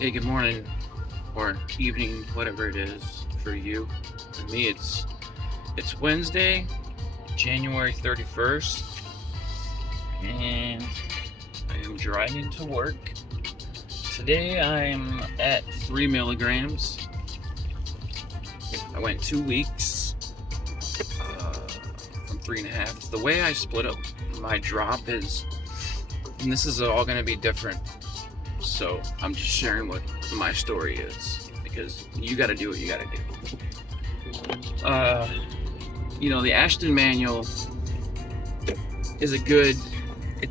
Hey, good morning or evening, whatever it is for you. For me, it's Wednesday, January 31st, and I am driving to work. Today I'm at 3 milligrams. I went 2 weeks uh, from 3.5. The way I split up my drop is, and this is all going to be different. So I'm just sharing what my story is because you got to do what you got to do. The Ashton Manual is it's a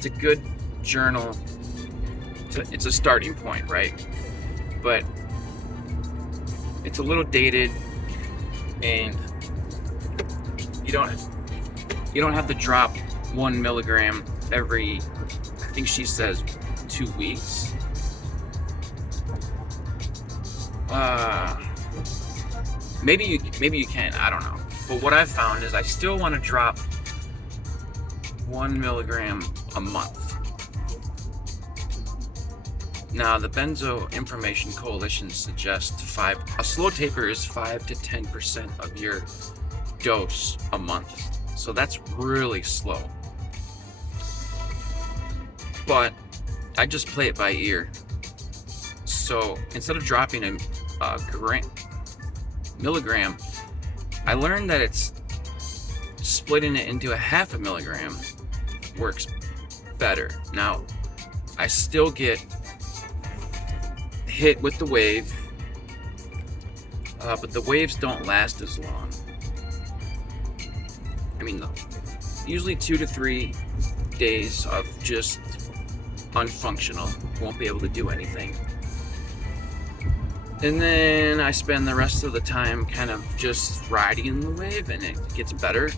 good journal. It's a starting point, right? But it's a little dated, and you don't you don't have to drop 1 milligram every. I think she says 2 weeks. Maybe you can. I don't know. But what I've found is I still want to drop 1 milligram a month. Now, the Benzo Information Coalition suggests a slow taper is 5 to 10% of your dose a month. So that's really slow. But I just play it by ear. So instead of dropping a milligram, I learned that it's splitting it into a half a milligram works better. Now, I still get hit with the wave, but the waves don't last as long. I mean, usually 2 to 3 days of just unfunctional, won't be able to do anything. And then I spend the rest of the time kind of just riding the wave, and it gets better.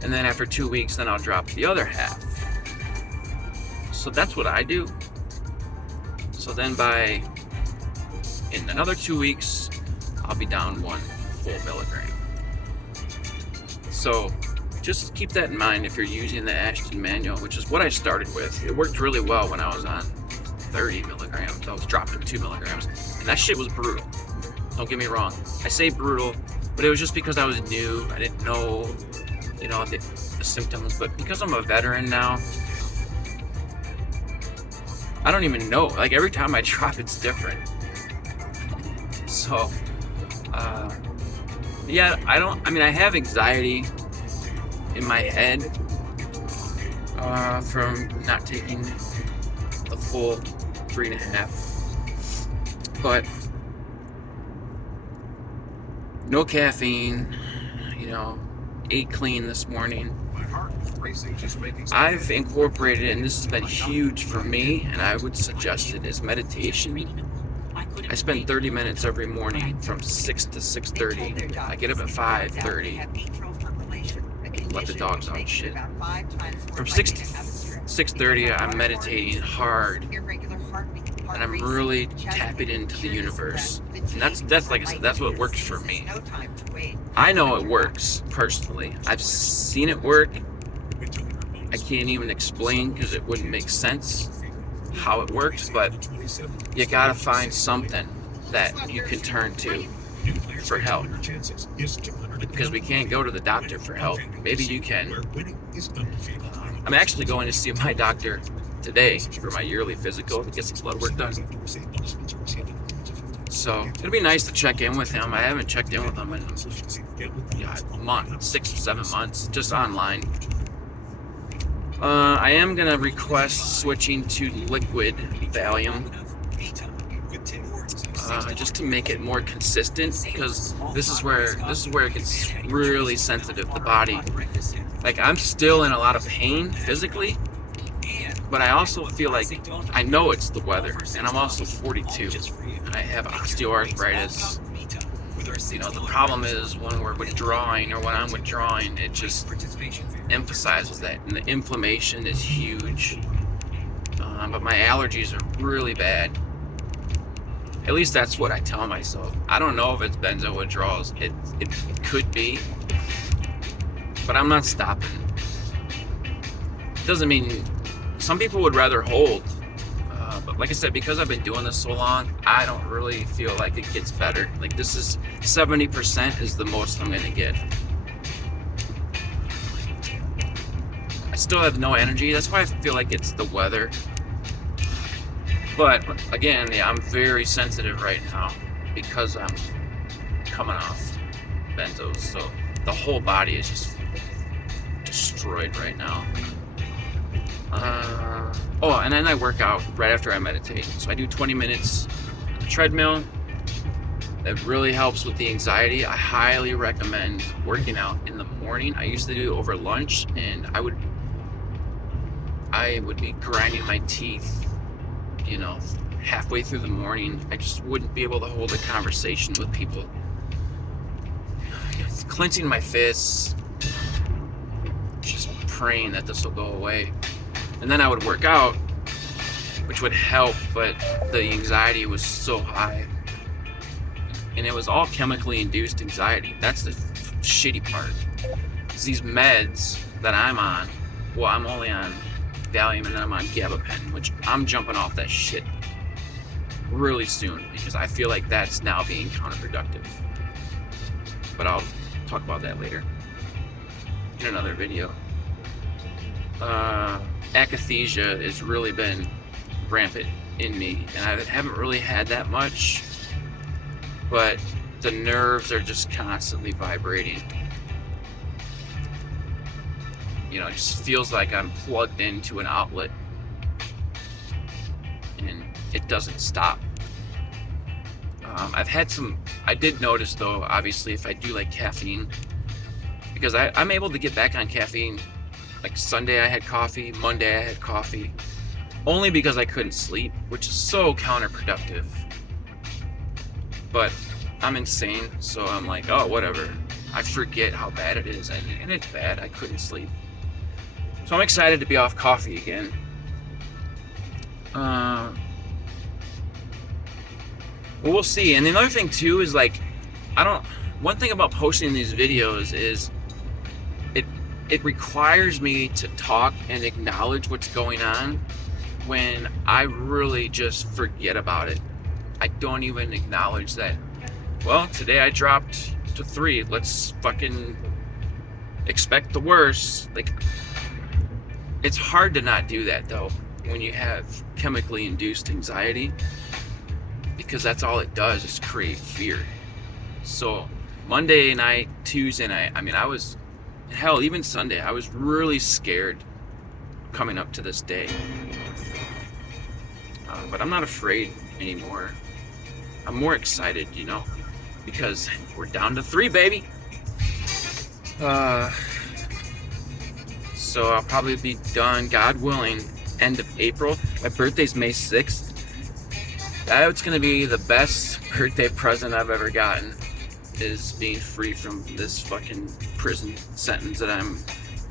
And then after 2 weeks, then I'll drop the other half. So that's what I do. So then in another 2 weeks, I'll be down 1 full milligram. So just keep that in mind if you're using the Ashton Manual, which is what I started with. It worked really well when I was on 30 milligrams. I was dropping 2 milligrams, and that shit was brutal. Don't get me wrong. I say brutal, but it was just because I was new. I didn't know, the symptoms. But because I'm a veteran now, I don't even know. Like, every time I drop, it's different. So, I have anxiety in my head from not taking the full 3.5. But no caffeine, ate clean this morning. I've incorporated it, and this has been huge for me, and I would suggest it, is meditation. I spend 30 minutes every morning from 6 to 6:30. I get up at 5:30. Let the dogs out and shit. From 6 to 6:30, I'm meditating hard, and I'm really tapping into the universe. And that's like I said, that's what works for me. I know it works personally. I've seen it work. I can't even explain because it wouldn't make sense how it works, but you gotta find something that you can turn to for help. Because we can't go to the doctor for help. Maybe you can. I'm actually going to see my doctor today for my yearly physical to get some blood work done. So it'll be nice to check in with him. I haven't checked in with him in a month, 6 or 7 months, just online. I am gonna request switching to liquid Valium, just to make it more consistent, because this is where it gets really sensitive. The body, like, I'm still in a lot of pain physically, but I also feel like I know it's the weather, and I'm also 42, and I have osteoarthritis. The problem is when we're withdrawing, or when I'm withdrawing, it just emphasizes that, and the inflammation is huge. But my allergies are really bad. At least that's what I tell myself. I don't know if it's benzo withdrawals. It could be, but I'm not stopping. It doesn't mean some people would rather hold like I said, because I've been doing this so long, I don't really feel like it gets better. Like, this is 70% is the most I'm gonna get. I still have no energy. That's why I feel like it's the weather. But again, yeah, I'm very sensitive right now because I'm coming off benzos. So the whole body is just destroyed right now. Oh, and then I work out right after I meditate. So I do 20 minutes treadmill. That really helps with the anxiety. I highly recommend working out in the morning. I used to do it over lunch, and I would be grinding my teeth, you know, halfway through the morning. I just wouldn't be able to hold a conversation with people. Clenching my fists, just praying that this will go away. And then I would work out, which would help, but the anxiety was so high. And it was all chemically induced anxiety. That's the shitty part. Because these meds that I'm on, well, I'm only on Valium and then I'm on gabapentin, which I'm jumping off that shit really soon because I feel like that's now being counterproductive. But I'll talk about that later in another video. Akathisia has really been rampant in me, and I haven't really had that much, but the nerves are just constantly vibrating. You know, it just feels like I'm plugged into an outlet and it doesn't stop. I did notice though, obviously, if I do like caffeine, because I'm able to get back on caffeine. Like Sunday I had coffee, Monday I had coffee, only because I couldn't sleep, which is so counterproductive. But I'm insane, so I'm like, oh, whatever. I forget how bad it is, and it's bad. I couldn't sleep. So I'm excited to be off coffee again. Well, we'll see. And the other thing too is like, one thing about posting these videos is it requires me to talk and acknowledge what's going on when I really just forget about it. I don't even acknowledge that, well, today I dropped to 3. Let's fucking expect the worst. Like, it's hard to not do that though when you have chemically induced anxiety, because that's all it does is create fear. So Monday night, Tuesday night, hell, even Sunday, I was really scared coming up to this day. But I'm not afraid anymore. I'm more excited, you know, because we're down to 3, baby. So I'll probably be done, God willing, end of April. My birthday's May 6th. That's gonna be the best birthday present I've ever gotten, is being free from this fucking prison sentence that I'm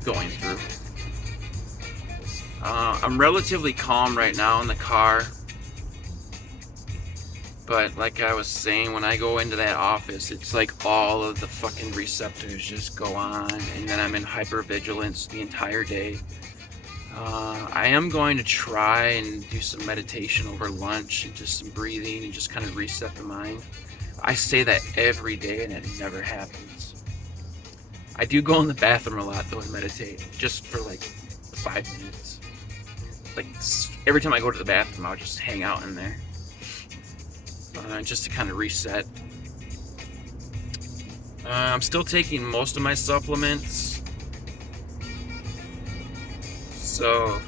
going through. I'm relatively calm right now in the car, but like I was saying, when I go into that office, it's like all of the fucking receptors just go on, and then I'm in hypervigilance the entire day. I am going to try and do some meditation over lunch and just some breathing and just kind of reset the mind. I say that every day and it never happens. I do go in the bathroom a lot though and meditate, just for like 5 minutes. Like every time I go to the bathroom, I'll just hang out in there, just to kind of reset. I'm still taking most of my supplements, so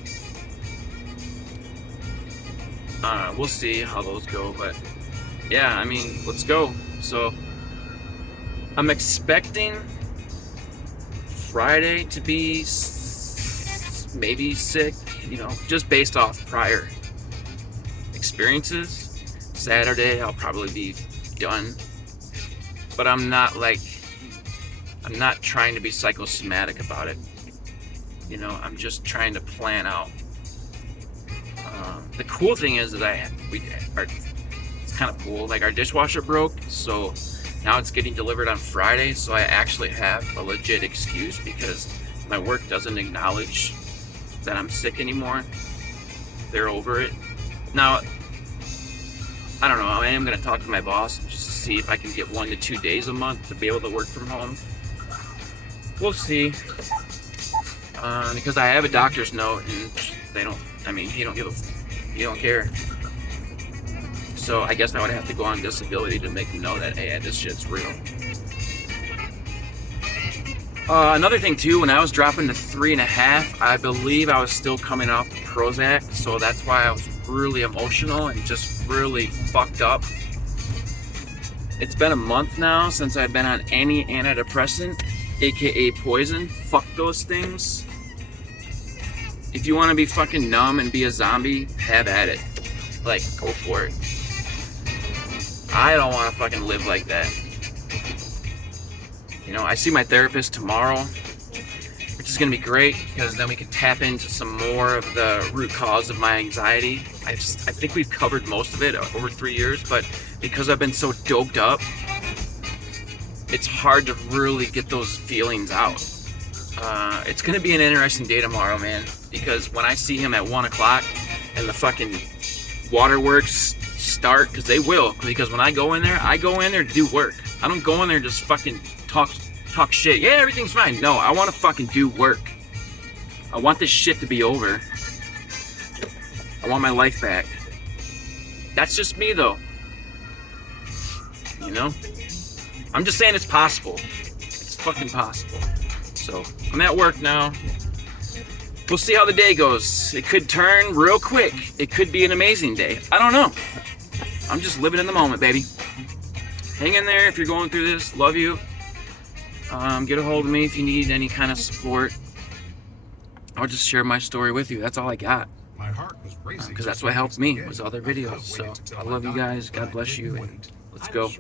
we'll see how those go. But yeah, I mean, let's go. So I'm expecting Friday to be maybe sick, you know, just based off prior experiences. Saturday I'll probably be done, but I'm not trying to be psychosomatic about it, you know. I'm just trying to plan out. The cool thing is that it's kind of cool, like our dishwasher broke, so now it's getting delivered on Friday, so I actually have a legit excuse because my work doesn't acknowledge that I'm sick anymore. They're over it. Now, I don't know. I am going to talk to my boss and just see if I can get 1 to 2 days a month to be able to work from home. We'll see. Because I have a doctor's note and they don't, I mean, he don't care. So I guess I would have to go on disability to make them know that, hey, this shit's real. Another thing too, when I was dropping to 3.5, I believe I was still coming off the Prozac, so that's why I was really emotional and just really fucked up. It's been a month now since I've been on any antidepressant, aka poison. Fuck those things. If you want to be fucking numb and be a zombie, have at it. Like, go for it. I don't want to fucking live like that. You know, I see my therapist tomorrow, which is going to be great because then we can tap into some more of the root cause of my anxiety. I think we've covered most of it over 3 years, but because I've been so doped up, it's hard to really get those feelings out. It's going to be an interesting day tomorrow, man, because when I see him at 1 o'clock and the fucking waterworks start, because they will, because when I go in there to do work. I don't go in there and just fucking talk shit. Yeah, everything's fine. No, I want to fucking do work. I want this shit to be over. I want my life back. That's just me, though. You know? I'm just saying it's possible. It's fucking possible. So, I'm at work now. We'll see how the day goes. It could turn real quick. It could be an amazing day. I don't know. I'm just living in the moment, baby. Hang in there if you're going through this. Love you. Get a hold of me if you need any kind of support. I'll just share my story with you. That's all I got. My heart was racing Because that's what helped me was other videos. So I love you guys. God bless you. And let's go.